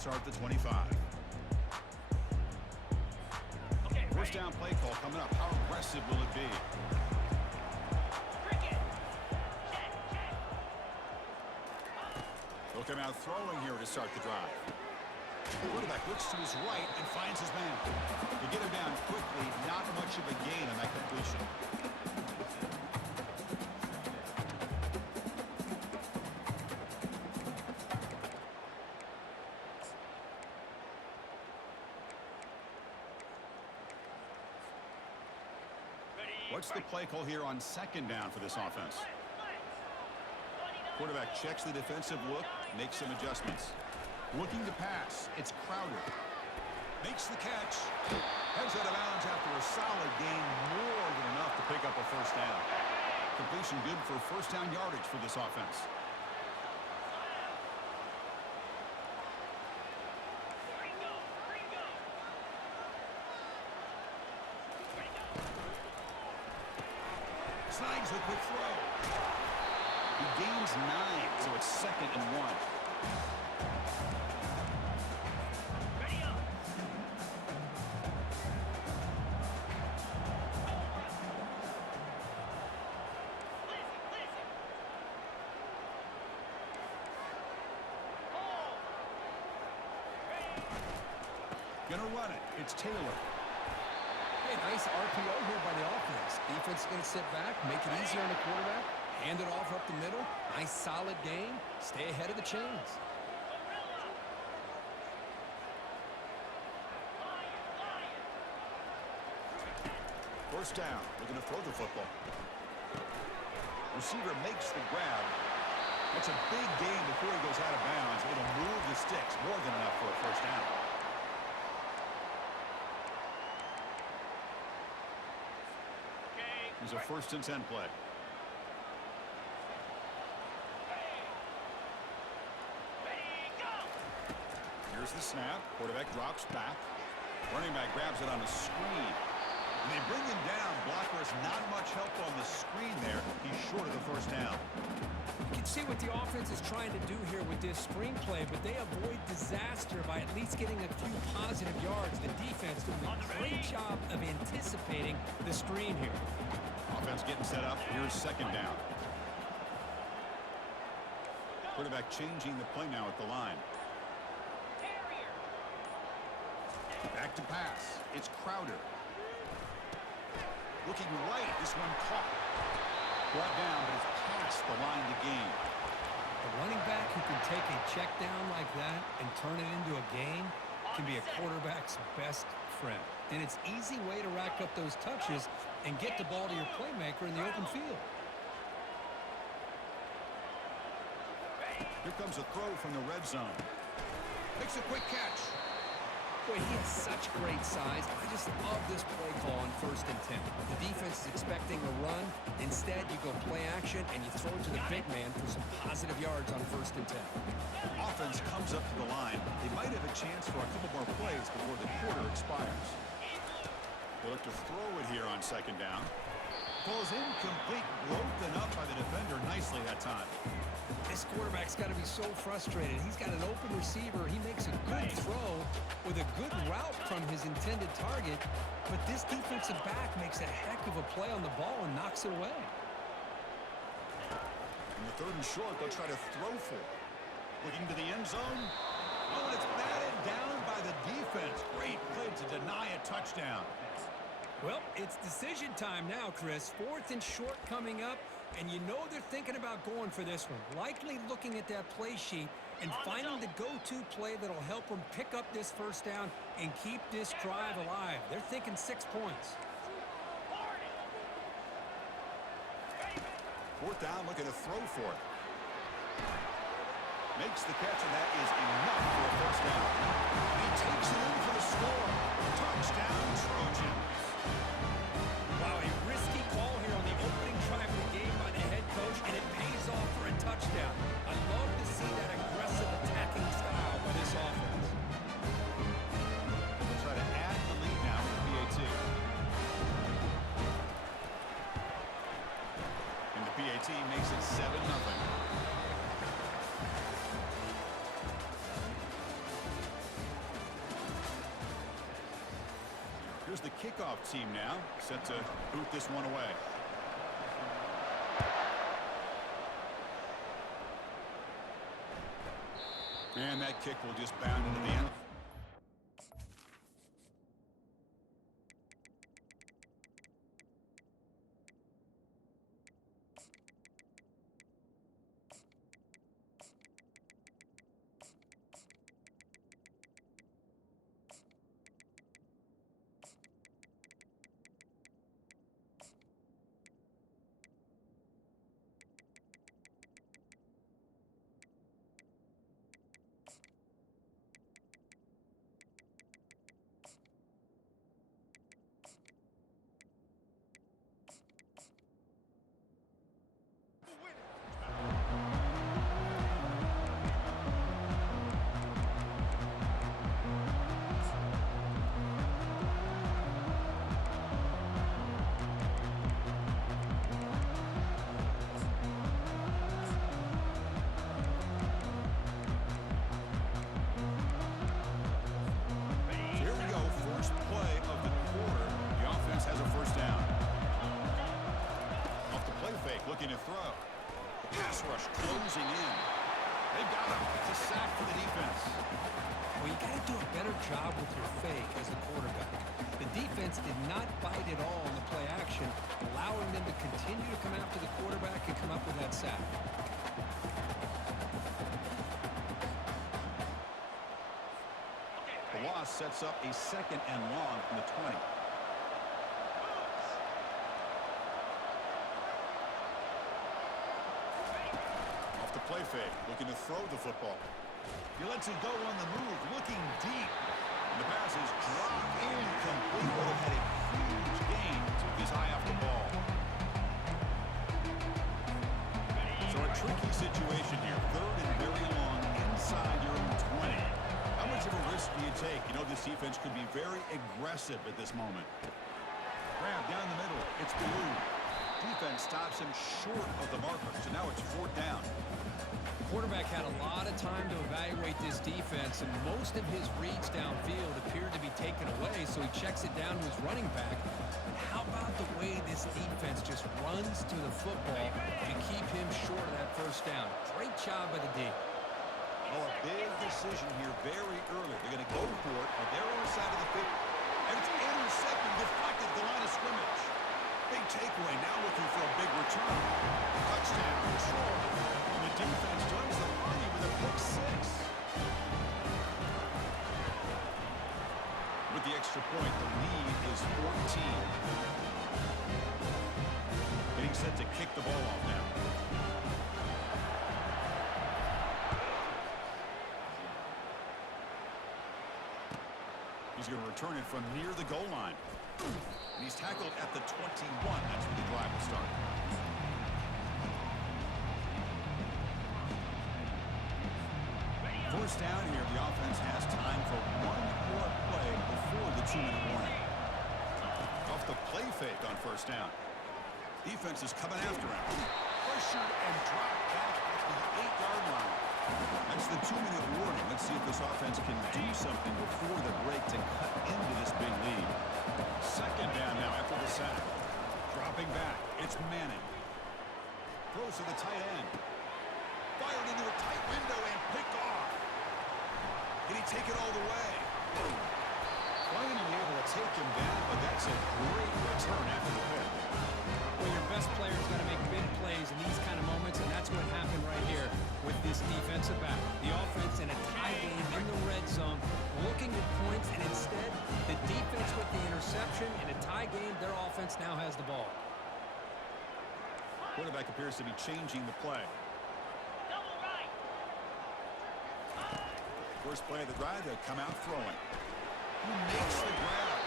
start the 25. First down play call coming up. How aggressive will it be? He'll come out throwing here to start the drive. The quarterback looks to his right and finds his man. To get him down quickly, not much of a gain on that completion. What's the play call here on second down for this offense? Quarterback checks the defensive look, makes some adjustments. Looking to pass, it's Crowder. Makes the catch. Heads out of bounds after a solid gain, more than enough to pick up a first down. Completion good for first down yardage for this offense. Snags a quick throw. He gains 9, so it's 2nd and 1. Ready up. Listen. Gonna run it. It's Taylor. Hey, nice RPO here by the offense. Defense is going to sit back, make it easier on the quarterback, hand it off up the middle. Nice solid game. Stay ahead of the chains. First down. Looking to throw the football. Receiver makes the grab. That's a big gain before he goes out of bounds. It'll move the sticks. More than enough for a first down. It's a 1st and 10 play. Here's the snap. Quarterback drops back. Running back grabs it on a screen. And they bring him down. Blocker has not much help on the screen there. He's short of the first down. You can see what the offense is trying to do here with this screenplay, but they avoid disaster by at least getting a few positive yards. The defense doing a great job of anticipating the screen here. Offense getting set up. Here's 2nd down. Quarterback changing the play now at the line. Back to pass. It's Crowder. Looking right. This one caught. Brought down, but it's past the line to gain. A running back who can take a check down like that and turn it into a gain can be a quarterback's best friend. And it's an easy way to rack up those touches and get the ball to your playmaker in the open field. Here comes a throw from the red zone. Makes a quick catch. Boy, he has such great size. I just love this play call on 1st and 10. The defense is expecting a run. Instead, you go play action and you throw it to the big man for some positive yards on 1st and 10. Offense comes up to the line. They might have a chance for a couple more plays before the quarter expires. They look to throw it here on 2nd down. Ball's incomplete, broken up by the defender nicely that time. This quarterback's got to be so frustrated. He's got an open receiver. He makes a good throw with a good route from his intended target, but this defensive back makes a heck of a play on the ball and knocks it away. In the 3rd and short, they'll try to throw for it. Looking to the end zone. Oh, and it's batted down by the defense. Great play to deny a touchdown. Well, it's decision time now, Chris. 4th and short coming up, and you know they're thinking about going for this one. Likely looking at that play sheet and finding the go-to play that'll help them pick up this first down and keep this drive alive. They're thinking 6 points. 4th down, looking to throw for it. Makes the catch, and that is enough for a first down. He takes it in for the score. Touchdown, Trojans. Wow, a risky call here on the opening drive of the game by the head coach, and it pays off for a touchdown. I love to see that aggressive attacking style by this offense. We'll try to add the lead now with the PAT. And the PAT makes it 7-0. Here's the kickoff team now, set to boot this one away. And that kick will just bound into the end. Looking to throw. Pass rush closing in. They've got him. It's a sack for the defense. Well, you got to do a better job with your fake as a quarterback. The defense did not bite at all in the play action, allowing them to continue to come after the quarterback and come up with that sack. The loss sets up a 2nd and long from the 20. Play fake, looking to throw the football. He lets it go on the move, looking deep. And the pass is dropped incomplete. Would have had a huge gain. Took his eye off the ball. So a tricky situation here. 3rd and very long inside your own 20. How much of a risk do you take? You know this defense could be very aggressive at this moment. Grab down the middle. It's Blue. Defense stops him short of the marker. So now it's 4th down. Quarterback had a lot of time to evaluate this defense, and most of his reads downfield appeared to be taken away, so he checks it down to his running back. But how about the way this defense just runs to the football to keep him short of that 1st down? Great job by the D. Oh, a big decision here very early. They're going to go for it on their own side of the field. And it's intercepted, deflected at the line of scrimmage. Big takeaway, now looking for a big return. Touchdown, Troy. And the defense joins the party with a pick 6. With the extra point, the lead is 14. Getting set to kick the ball off now. He's going to return it from near the goal line. And he's tackled at the 21. That's where the drive will start. First down here, the offense has time for one more play before the 2-minute warning. Off the play fake on 1st down. Defense is coming after him. Pressured and dropped back at the 8-yard line. That's the 2-minute warning. Let's see if this offense can do something before the break to cut into this big lead. 2nd down now after the sack. Dropping back. It's Manning. Throws to the tight end. Fired into a tight window and picked off. Can he take it all the way? Finally able to take him down, but that's a great return after the pick. Well, your best player's got to make big plays in these kind of moments, and that's what happened right here with this defensive back. The offense in a tie game in the red zone, looking at points, and instead, the defense with the interception. In a tie game, their offense now has the ball. Quarterback appears to be changing the play. Double right. First play of the drive, they'll come out throwing. Who makes the grab?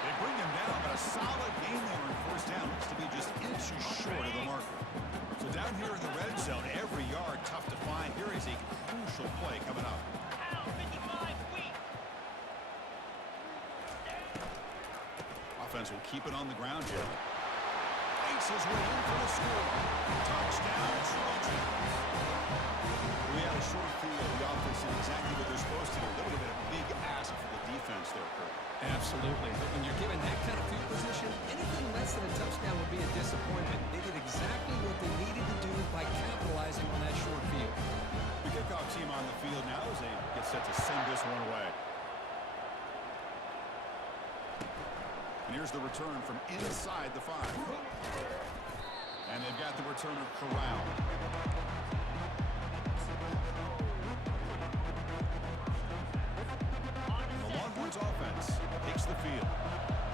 They bring him down, but a solid game there on 1st down. Looks to be just inches short of the marker. So down here in the red zone, every yard tough to find. Here is a crucial play coming up. Ow, 55 weak. Offense will keep it on the ground here. Fights his way in for the score. Touchdown, Trojans. We had a short field. The offense did exactly what they're supposed to do. A little bit of a big ask for the defense there, Kurt. Absolutely. But when you're given see him on the field now as they get set to send this one away. And here's the return from inside the 5. And they've got the returner corralled. The Longhorns offense takes the field.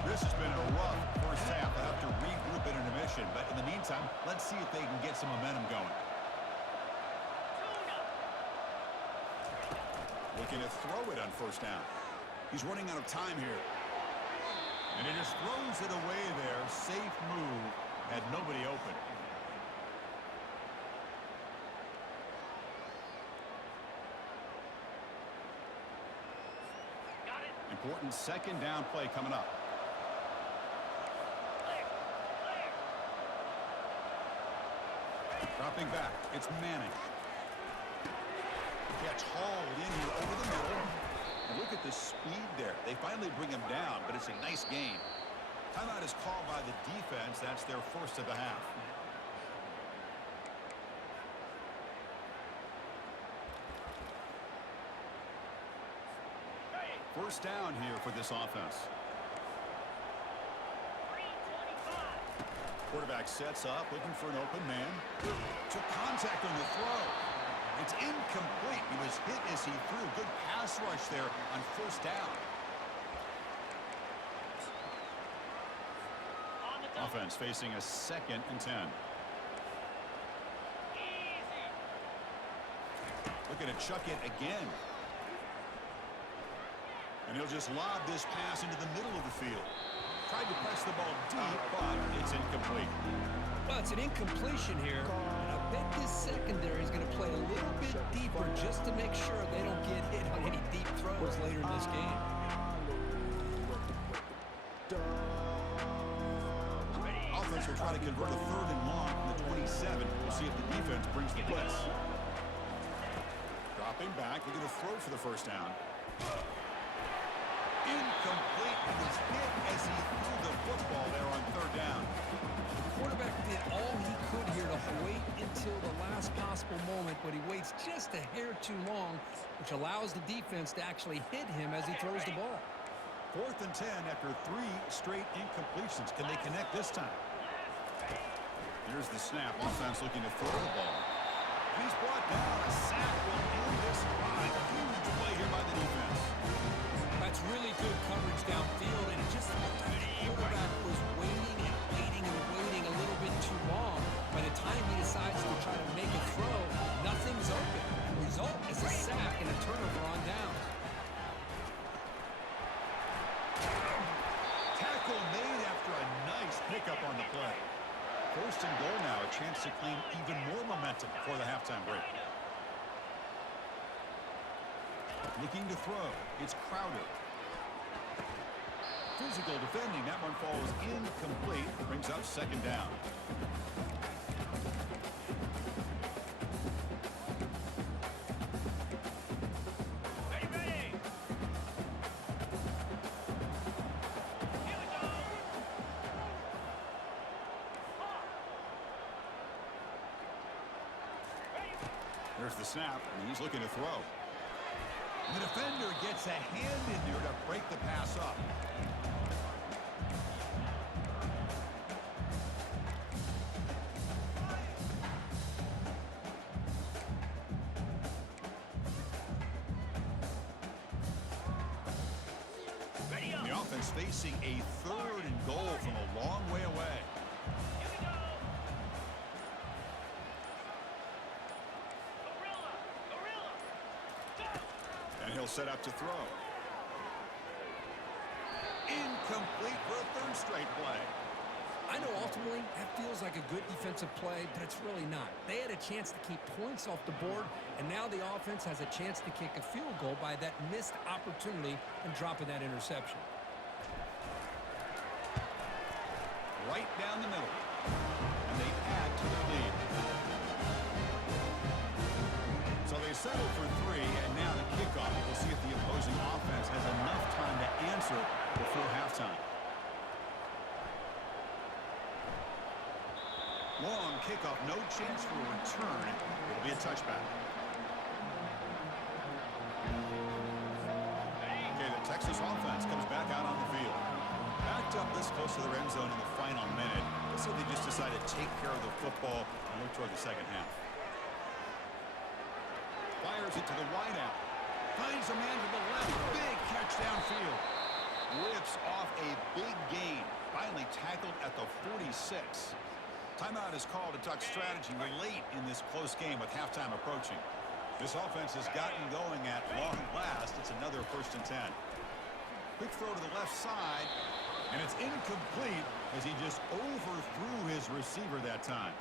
This has been a rough first half. They'll have to regroup at intermission. But in the meantime, let's see if they can get some momentum going. Looking to throw it on first down. He's running out of time here. And he just throws it away there. Safe move. Had nobody open. Got it. Important second down play coming up. Dropping back. It's Manning. Catch hauled in here over the middle. And look at the speed there. They finally bring him down, but it's a nice gain. Timeout is called by the defense. That's their first of the half. First down here for this offense. 3:25. Quarterback sets up, looking for an open man. Took contact on the throw. It's incomplete. He was hit as he threw. Good pass rush there on first down. On the double. Offense facing a 2nd and 10. Easy. Looking to chuck it again. And he'll just lob this pass into the middle of the field. Tried to press the ball deep, but it's incomplete. Well, it's an incompletion here, and I bet this secondary is going to play a little bit deeper just to make sure they don't get hit on any deep throws later in this game. Offense will try to convert a 3rd and long from the 27. We'll see if the defense brings the blitz. Dropping back, looking to throw for the first down. Incomplete. He was hit as he threw the football there on 3rd down. The quarterback did all he could here to wait until the last possible moment, but he waits just a hair too long, which allows the defense to actually hit him as he throws the ball. 4th and 10 after 3 straight incompletions. Can they connect this time? Here's the snap. Offense looking to throw the ball. He's brought down. A sack will end this drive. Huge play here by the defense. That's really good coverage downfield, and it just looked like the quarterback was waiting and waiting and waiting a little bit too long. By the time he decides to try to make a throw, nothing's open. The result is a sack and a turnover on downs. Tackle made after a nice pickup on the play. 1st and goal now, a chance to claim even more momentum before the halftime break. Looking to throw. It's Crowder. Physical defending. That one falls incomplete. Brings up 2nd down. Ready, ready. Here we go. There's the snap, and he's looking to throw. The defender gets a hand in there to break the pass up. Ready up. The offense facing a 3rd and goal from a long way away. Here we go. Gorilla. Gorilla. Go. And he'll set up to throw. Incomplete for a 3rd straight play. I know ultimately that feels like a good defensive play, but it's really not. They had a chance to keep points off the board, and now the offense has a chance to kick a field goal by that missed opportunity and dropping that interception. Right down the middle. And they add to the lead. So they settle for 3, and now the kickoff. We'll see if the opposing offense has enough time to answer before halftime. Long kickoff, no chance for a return. It'll be a touchback. Texas offense comes back out on the field. Backed up this close to their end zone in the final minute. So they just decided to take care of the football and move toward the second half. Fires it to the wideout. Finds a man to the left. Big catch downfield. Rips off a big gain. Finally tackled at the 46. Timeout is called to talk strategy. We're late in this close game with halftime approaching. This offense has gotten going at long last. It's another 1st and 10. Quick throw to the left side. And it's incomplete as he just overthrew his receiver that time.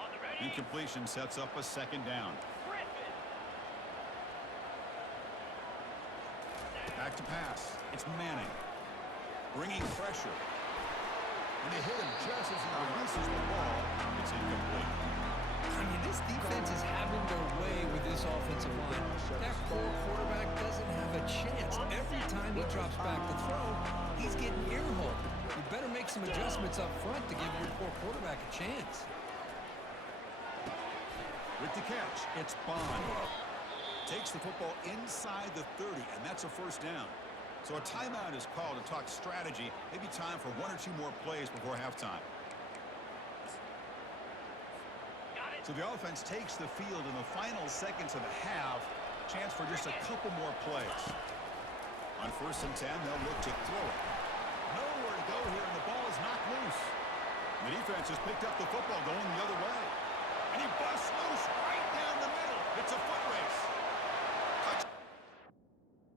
On the ready. Incompletion sets up a 2nd down. Griffin. Back to pass. It's Manning. Bringing pressure. And they hit him just as he releases the ball. It's incomplete. I mean, this defense is having their way with this offensive line. That poor quarterback doesn't have a chance. Every time he drops back to throw, he's getting ear-holed. You better make some adjustments up front to give your poor quarterback a chance. With the catch, it's Bond. Takes the football inside the 30, and that's a 1st down. So a timeout is called to talk strategy. Maybe time for 1 or 2 more plays before halftime. Got it. So the offense takes the field in the final seconds of the half. Chance for just a couple more plays. On 1st and 10, they'll look to throw it. Nowhere to go here, and the ball is knocked loose. The defense has picked up the football going the other way. And he